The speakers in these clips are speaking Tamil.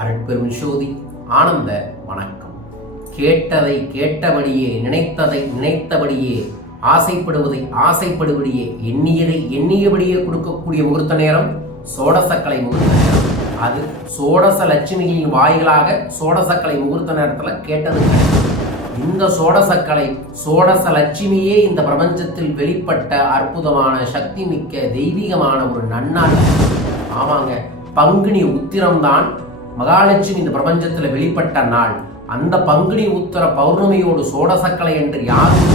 அருட்பெரும் சோதி ஆனந்த வணக்கம். கேட்டதை கேட்டபடியே நினைத்ததை நினைத்தபடியே ஆசைப்படுவதை ஆசைப்படுபடியே எண்ணியதை எண்ணியபடியே கொடுக்கக்கூடிய முகூர்த்த நேரம் சோடசக்கலை முகூர்த்த நேரம். அது சோடச லட்சுமிகளின் வாயிலாக சோடசக்கலை முகூர்த்த நேரத்தில் கேட்டது. கிடைக்கும். இந்த சோடசக்கலை சோடச லட்சுமியே இந்த பிரபஞ்சத்தில் வெளிப்பட்ட அற்புதமான சக்தி மிக்க தெய்வீகமான ஒரு நன்னாள் ஆமாங்க பங்குனி உத்திரம்தான் மகாலட்சுமி இந்த பிரபஞ்சத்தில் வெளிப்பட்ட நாள். அந்த பங்குனி உத்தர பௌர்ணமியோடு சோடசக்கலை என்று யாரும்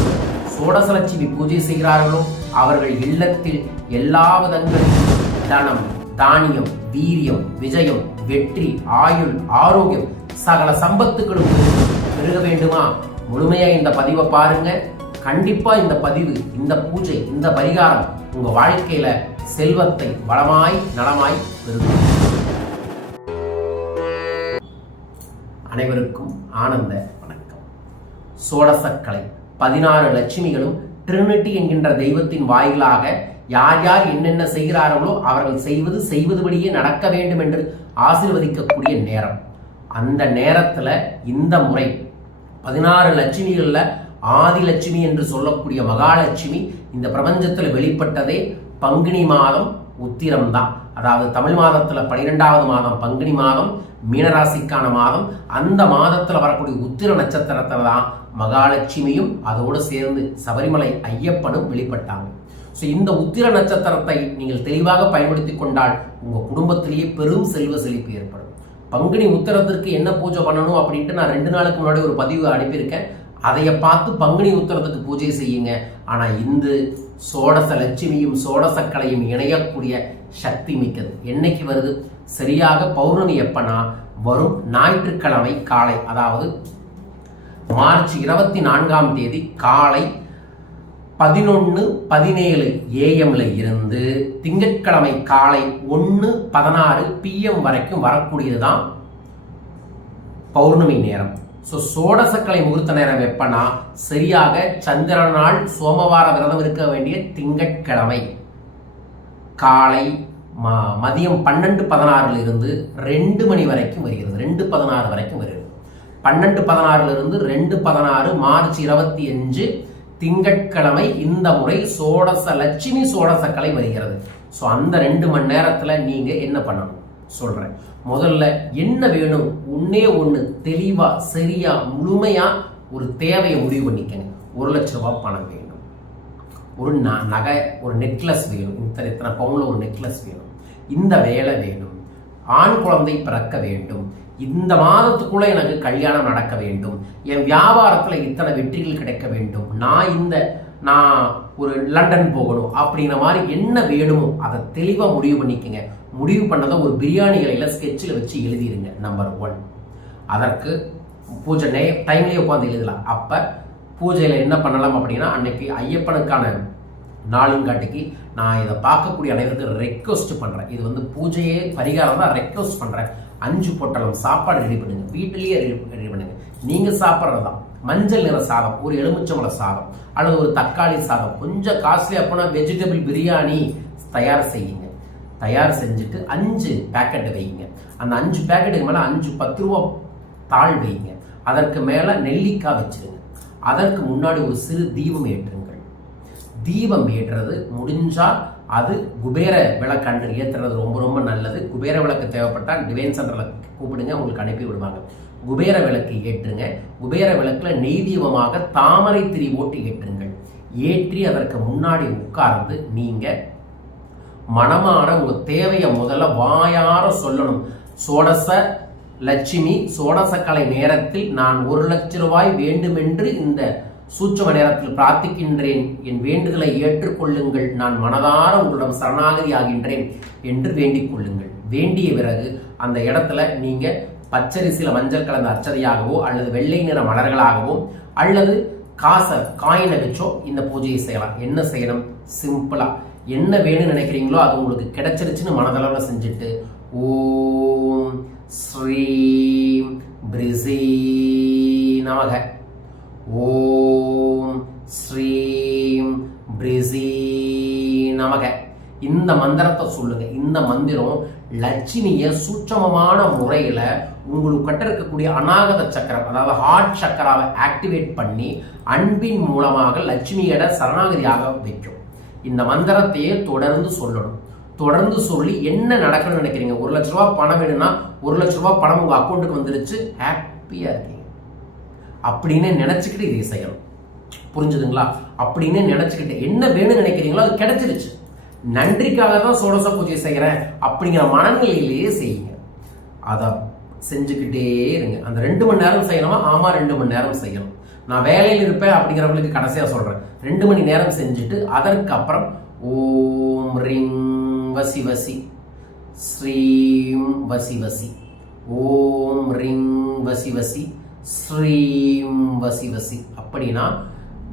சோடசலட்சுமி பூஜை செய்கிறார்களோ அவர்கள் இல்லத்தில் எல்லா விதங்களிலும் தனம் தானியம் வீரியம் விஜயம் வெற்றி ஆயுள் ஆரோக்கியம் சகல சம்பத்துகளும் பெருக வேண்டுமா? முழுமையா இந்த பதிவை பாருங்க. கண்டிப்பா இந்த பதிவு இந்த பூஜை இந்த பரிகாரம் உங்க வாழ்க்கையில செல்வத்தை வளமாய் நலமாய் பெருகும் அனைவருக்கும் ஆனந்த வணக்கம். சோடசக்கலை பதினாறு லட்சுமிகளும் ட்ரினிட்டி என்கின்ற தெய்வத்தின் வாயிலாக யார் யார் என்னென்ன செய்கிறார்களோ அவர்கள் செய்வது செய்வதுபடியே நடக்க வேண்டும் என்று ஆசிர்வதிக்கக்கூடிய நேரம். அந்த நேரத்தில் இந்த முறை பதினாறு லட்சுமிகளில் ஆதி லட்சுமி என்று சொல்லக்கூடிய மகாலட்சுமி இந்த பிரபஞ்சத்தில் வெளிப்பட்டதே பங்குனி மாதம் உத்திரம் தான் அதாவது தமிழ் மாதத்தில் பனிரெண்டாவது மாதம் பங்குனி மாதம் மீனராசிக்கான மாதம் அந்த மாதத்தில் வரக்கூடிய உத்திர நட்சத்திரத்தில் தான் மகாலட்சுமியும் அதோடு சேர்ந்து சபரிமலை ஐயப்பனும் வெளிப்பட்டாங்க. ஸோ இந்த உத்திர நட்சத்திரத்தை நீங்கள் தெளிவாக பயன்படுத்தி கொண்டால் உங்கள் குடும்பத்திலேயே பெரும் செல்வ செழிப்பு ஏற்படும். பங்குனி உத்தரத்திற்கு என்ன பூஜை பண்ணணும் அப்படின்ட்டு நான் ரெண்டு நாளுக்கு முன்னாடி ஒரு பதிவு அனுப்பியிருக்கேன். அதையை பார்த்து பங்குனி உத்தரத்துக்கு பூஜை செய்யுங்க. ஆனால் இந்து சோடச லட்சுமியும் சோடசக்கலையும் இணையக்கூடிய சக்தி மிக்கது. என்னைக்கு வருது? சரியாக பௌர்ணமி எப்பனா வரும் ஞாயிற்றுக்கிழமை காலை அதாவது மார்ச் இருபத்தி நான்காம் தேதி காலை பதினொன்று பதினேழு ஏஎம்ல இருந்து திங்கட்கிழமை காலை ஒன்று பதினாறு பிஎம் வரைக்கும் வரக்கூடியது தான் பௌர்ணமி நேரம். ஸோ சோடசக்கலை முகூர்த்த நேரம் எப்பனா சரியாக சந்திர நாள் சோமவார விரதம் இருக்க வேண்டிய திங்கட்கிழமை. காலை ம- மதியம் பன்னெண்டு பதினாறுலிருந்து ரெண்டு மணி வரைக்கும் வருகிறது. ரெண்டு பதினாறு வரைக்கும் வருகிறது. பன்னெண்டு பதினாறுலிருந்து ரெண்டு பதினாறு மார்ச் இருபத்தி அஞ்சு திங்கட்கிழமை இந்த முறை சோடச லட்சுமி சோடசக்கலை வருகிறது. ஸோ அந்த ரெண்டு மணி நேரத்தில் நீங்கள் என்ன பண்ணணும்? சொல்கிறேன் முதல்ல என்ன வேணும்? ஒன்றே ஒன்று தெளிவாக சரியாக முழுமையாக ஒரு தேவையை முடிவு பண்ணிக்கங்க. ஒரு லட்ச ரூபா பணம் வேணும். ஒரு ந- நகை ஒரு நெக்லஸ் வேணும். இத்தனை இத்தனை பவுனில் ஒரு நெக்லஸ் வேணும். இந்த வேலை வேணும். ஆண் குழந்தை பிறக்க வேண்டும். இந்த மாதத்துக்குள்ள எனக்கு கல்யாணம் நடக்க வேண்டும். என் வியாபாரத்தில் இத்தனை வெற்றிகள் கிடைக்க வேண்டும். நான் இந்த நான் ஒரு லண்டன் போகணும் அப்படிங்கிற மாதிரி என்ன வேணுமோ அதை தெளிவாக முடிவு பண்ணிக்கங்க. முடிவு பண்ணதை ஒரு பிரியாணி இலையில் ஸ்கெட்சில் வச்சு எழுதிடுங்க நம்பர் ஒன் அதற்கு பூஜை நே டைம்லேயே உட்காந்து எழுதலாம். அப்போ பூஜையில் என்ன பண்ணலாம் அப்படின்னா அன்னைக்கு ஐயப்பனுக்கான நாளுங்காட்டிக்கு நான் இதை பார்க்கக்கூடிய அனைவருக்கு ரெக்வஸ்ட் பண்ணுறேன் இது வந்து பூஜையே பரிகாரம் தான் ரெக்வஸ்ட் பண்ணுறேன் அஞ்சு பொட்டலம் சாப்பாடு ரெடி பண்ணுங்க. வீட்டிலேயே ரெடி பண்ணுங்க. நீங்கள் சாப்பிட்றது தான் மஞ்சள் நிற சாதம் ஒரு எலுமிச்சம்பழ சாதம் அல்லது ஒரு தக்காளி சாதம். கொஞ்சம் காஸ்ட்லி அப்போனா வெஜிடபிள் பிரியாணி தயார் செய்யுங்க. தயார் செஞ்சுட்டு அஞ்சு பேக்கெட் வைங்க அந்த அஞ்சு பேக்கெட்டுக்கு மேலே அஞ்சு பத்து ரூபா தாள் வைங்க அதற்கு மேலே நெல்லிக்காய் வச்சுருங்க. அதற்கு முன்னாடி ஒரு சிறு தீபம் ஏற்றுங்கள். தீபம் ஏற்றுறது முடிஞ்சால் அது குபேர விளக்கன்று ஏற்றுறது ரொம்ப ரொம்ப நல்லது. குபேர விளக்கு தேவைப்பட்டால் டிவைன் சென்டரில் கூப்பிடுங்க உங்களுக்கு அனுப்பி விடுவாங்க. குபேர விளக்கு ஏற்றுங்க. குபேர விளக்கில் நெய் தீபமாக தாமரை திரி ஓட்டி ஏற்றுங்கள். ஏற்றி அதற்கு முன்னாடி உட்கார்ந்து நீங்கள் மனமான உங்கள் தேவையை முதல்ல வாயார சொல்லணும். சோடச லட்சுமி சோடசக்கலை நேரத்தில் நான் ஒரு லட்ச ரூபாய் வேண்டுமென்று இந்த சூட்சம நேரத்தில் பிரார்த்திக்கின்றேன். என் வேண்டுதலை ஏற்றுக்கொள்ளுங்கள். நான் மனதார உங்களிடம் சரணாகதி ஆகின்றேன் என்று வேண்டிக் கொள்ளுங்கள். வேண்டிய பிறகு அந்த இடத்துல நீங்க பச்சரிசில மஞ்சள் கலந்த அச்சதையாகவோ அல்லது வெள்ளை நிற மலர்களாகவோ அல்லது காசை காயினை வச்சோ இந்த பூஜையை செய்யலாம். என்ன செய்யணும்? சிம்பிளா. என்ன வேணும்னு நினைக்கிறீங்களோ அது உங்களுக்கு கிடைச்சிருச்சுன்னு மனதளவில் செஞ்சுட்டு ஓம் ஸ்ரீம் பிரிசி நமக. ஓம் ஸ்ரீம் பிரிசி நமக. இந்த மந்திரத்தை சொல்லுங்க. இந்த மந்திரம் லட்சுமியை சூட்சமமான முறையில உங்களுக்கு கட்ட இருக்கக்கூடிய அநாகத சக்கரம் அதாவது ஹார்ட் சக்கராவை ஆக்டிவேட் பண்ணி அன்பின் மூலமாக லட்சுமியோட சரணாகதியாக வைக்கும். இந்த மந்திரத்தையே தொடர்ந்து சொல்லணும். தொடர்ந்து சொல்லி என்ன நடக்கணும்னு நினைக்கிறீங்க? ஒரு லட்ச ரூபா பணம் வேணும்னா ஒரு லட்ச ரூபா பணம் உங்கள் அக்கௌண்ட்டுக்கு வந்துருச்சு ஹாப்பியாக இருக்கீங்க. அப்படின்னு நினச்சிக்கிட்டு இதை செய்யணும். புரிஞ்சுதுங்களா? அப்படின்னு நினச்சிக்கிட்டு என்ன வேணும்னு நினைக்கிறீங்களோ அது கிடைச்சிருச்சு. நன்றிக்காக தான் சோடச பூஜை செய்கிறேன் அப்படிங்கிற மனநிலையிலேயே செய்யுங்க. அதை செஞ்சுக்கிட்டே இருங்க. அந்த ரெண்டு மணி நேரம் செய்யணுமா ஆமாம் ரெண்டு மணி நேரம் செய்யணும். நான் வேலையில் இருப்பேன் அப்படிங்கிறவங்களுக்கு கடைசியாக சொல்கிறேன் ரெண்டு மணி நேரம் செஞ்சுட்டு அதற்கப்புறம் ஓம் ரிங் வசி வசி. ஸ்ரீம் வசி வசி. ஓம் ரிங் வசி வசி. ஸ்ரீம் வசி வசி. அப்படின்னா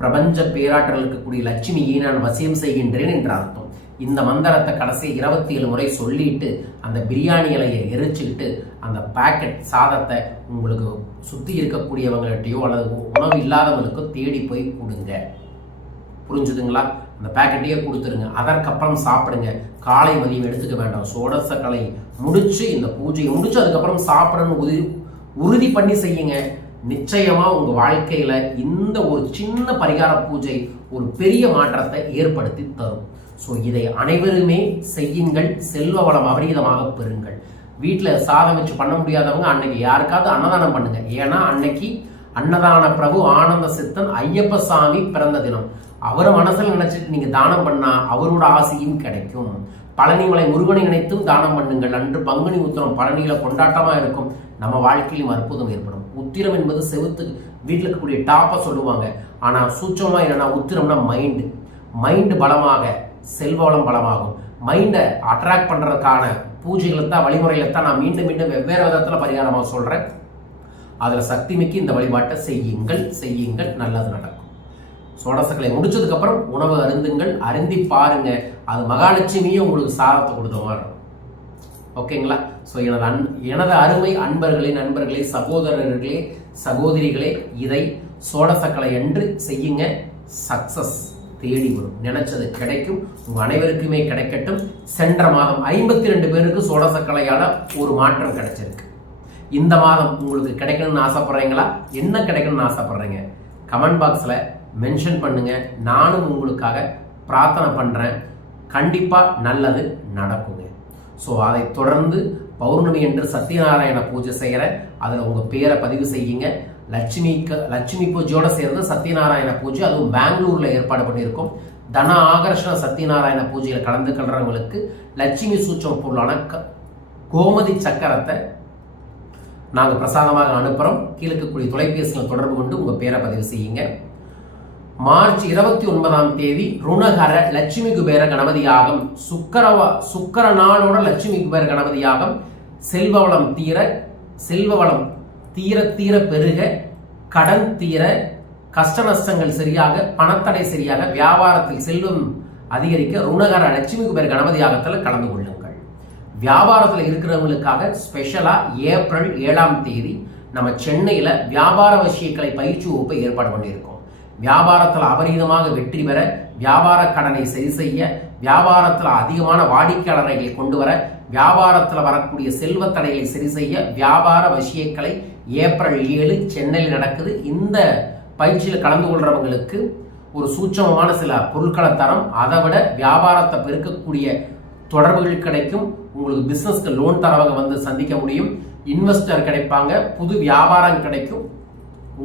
பிரபஞ்ச பேராற்றல் இருக்கக்கூடிய லட்சுமியை நான் வசியம் செய்கின்றேன் என்று அர்த்தம். இந்த மந்திரத்தை கடைசி இருபத்தி ஏழு முறை சொல்லிட்டு அந்த பிரியாணி இலையை எரிச்சுக்கிட்டு அந்த பேக்கெட் சாதத்தை உங்களுக்கு சுற்றி இருக்கக்கூடியவங்கள்ட்டையோ அல்லது உணவு இல்லாதவங்களுக்கோ தேடி போய் கொடுங்க. புரிஞ்சுதுங்களா? அந்த பேக்கெட்டையே கொடுத்துருங்க. அதற்கப்புறம் சாப்பிடுங்க. காலை மதியம் எடுத்துக்க வேண்டாம். சோடசக்கலை முடித்து இந்த பூஜையை முடித்து அதுக்கப்புறம் சாப்பிடணும் உறுதி உறுதி பண்ணி செய்யுங்க. நிச்சயமாக உங்கள் வாழ்க்கையில் இந்த ஒரு சின்ன பரிகார பூஜை ஒரு பெரிய மாற்றத்தை ஏற்படுத்தி தரும். ஸோ இதை அனைவருமே செய்யுங்கள். செல்வ வளம் அபரீதமாக பெறுங்கள். வீட்டில் சாதம் வச்சு பண்ண முடியாதவங்க அன்னைக்கு யாருக்காவது அன்னதானம் பண்ணுங்க. ஏன்னா அன்னைக்கு அன்னதான பிரபு ஆனந்த சித்தன் ஐயப்ப சாமி பிறந்த தினம். அவரை மனசில் நினைச்சிட்டு நீங்கள் தானம் பண்ணால் அவரோட ஆசையும் கிடைக்கும். பழனிமலை முருகனை நினைத்தும் தானம் பண்ணுங்கள். அன்று பங்குனி உத்திரம் பழனியில கொண்டாட்டமாக இருக்கும். நம்ம வாழ்க்கையிலும் அற்புதம் ஏற்படும். உத்திரம் என்பது செவுத்து வீட்டில் இருக்கக்கூடிய டாப்பை சொல்லுவாங்க. ஆனால் சூட்சமாக என்னன்னா உத்திரம்னா மைண்டு மைண்டு பலமாக செல்வளம் பலமாகும். மைண்டை அட்ராக்ட் பண்ணுறதுக்கான பூஜைகளை தான் வழிமுறைகளை தான் நான் மீண்டும் மீண்டும் வெவ்வேறு விதத்தில் பரிகாரமாக சொல்கிறேன் அதில் சக்தி மிக்க இந்த வழிபாட்டை செய்யுங்கள் செய்யுங்கள். நல்லது நடக்கும். சோடசக்களை முடிச்சதுக்கப்புறம் உணவு அருந்துங்கள் அருந்தி பாருங்க. அது மகாலட்சுமியும் உங்களுக்கு சாரத்தை கொடுத்த மாதிரி ஓகேங்களா? ஸோ எனது அன் எனது அருமை அன்பர்களே நண்பர்களே சகோதரர்களே சகோதரிகளே இதை சோடசக்கலை என்று செய்யுங்க. சக்சஸ் தேடி வரும். நினைச்சது கிடைக்கும். உங்கள் அனைவருக்குமே கிடைக்கட்டும். சென்ற மாதம் ஐம்பத்தி ரெண்டு பேருக்கு சோடசக்கலையால ஒரு மாற்றம் கிடைச்சிருக்கு. இந்த மாதம் உங்களுக்கு கிடைக்கணும்னு ஆசைப்பட்றீங்களா? என்ன கிடைக்கணும்னு ஆசைப்பட்றீங்க? கமெண்ட் பாக்ஸில் மென்ஷன் பண்ணுங்க. நானும் உங்களுக்காக பிரார்த்தனை பண்ணுறேன் கண்டிப்பாக நல்லது நடக்குங்க. ஸோ அதை தொடர்ந்து பௌர்ணமி என்று சத்யநாராயண பூஜை செய்கிறேன் அதில் உங்கள் பேரை பதிவு செய்யுங்க. லட்சுமிக்கு லட்சுமி பூஜையோடு சேர்ந்து சத்யநாராயண பூஜை அதுவும் பெங்களூரில் ஏற்பாடு பண்ணியிருக்கோம். தன ஆகர்ஷண சத்யநாராயண பூஜையில் கலந்து கொள்றவங்களுக்கு லட்சுமி சூச்சம் பொருளான கோமதி சக்கரத்தை நாங்கள் பிரசாதமாக அனுப்புகிறோம் கீழே இருக்கக்கூடிய தொலைபேசியில் தொடர்பு கொண்டு உங்கள் பேரை பதிவு செய்யுங்க. மார்ச் இருபத்தி ஒன்பதாம் தேதி ருணகர லட்சுமி குபேர கணபதி யாகம் சுக்கரவ சுக்கர நாளோட லட்சுமி குபேர கணபதி யாகம் செல்வவளம் தீர செல்வவளம் தீர தீர பெருக கடன் தீர கஷ்ட நஷ்டங்கள் சரியாக பணத்தடை சரியாக வியாபாரத்தில் செல்வம் அதிகரிக்க ருணகர லட்சுமி குபேர கணபதி யாகத்தில் கலந்து கொள்ளுங்கள். வியாபாரத்தில் இருக்கிறவங்களுக்காக ஸ்பெஷலாக ஏப்ரல் ஏழாம் தேதி நம்ம சென்னையில் வியாபார விஷயங்களை பயிற்சி வகுப்பை ஏற்பாடு பண்ணியிருக்கோம். வியாபாரத்தில் அபரீதமாக வெற்றி பெற வியாபார கடனை சரி செய்ய வியாபாரத்தில் அதிகமான வாடிக்கையாளர்களை கொண்டு வர வியாபாரத்தில் வரக்கூடிய செல்வத்தடையை சரி செய்ய வியாபார வசியக்கலை ஏப்ரல் ஏழு சென்னையில் நடக்குது. இந்த பயிற்சியில் கலந்து கொள்றவங்களுக்கு ஒரு சூட்சமமான சில பொருட்களை தரம். அதை விட வியாபாரத்தை பெருக்கக்கூடிய தொடர்புகள் கிடைக்கும். உங்களுக்கு பிஸ்னஸ்க்கு லோன் தரவங்க வந்து சந்திக்க முடியும். இன்வெஸ்டர் கிடைப்பாங்க. புது வியாபாரம் கிடைக்கும்.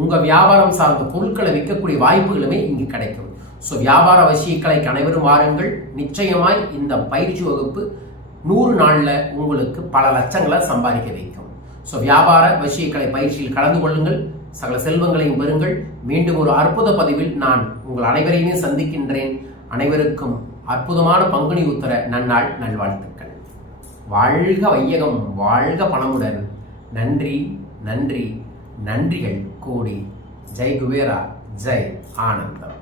உங்கள் வியாபாரம் சார்ந்த பொருட்களை விற்கக்கூடிய வாய்ப்புகளுமே இங்கு கிடைக்கும். ஸோ வியாபார வசியக்கலைக்கு அனைவரும் வாருங்கள். நிச்சயமாய் இந்த பயிற்சி வகுப்பு நூறு நாளில் உங்களுக்கு பல லட்சங்களை சம்பாதிக்க வைக்கும். ஸோ வியாபார வசியக்கலை பயிற்சியில் கலந்து கொள்ளுங்கள். சகல செல்வங்களையும் பெறுங்கள். மீண்டும் ஒரு அற்புத பதிவில் நான் உங்கள் அனைவரையுமே சந்திக்கின்றேன். அனைவருக்கும் அற்புதமான பங்குனி உத்தர நன்னாள் நல்வாழ்த்துக்கள். வாழ்க வையகம் வாழ்க பணமுடன். நன்றி நன்றி நன்றிகள். கூடி ஜெய் குபேரா ஜெய் ஆனந்தம்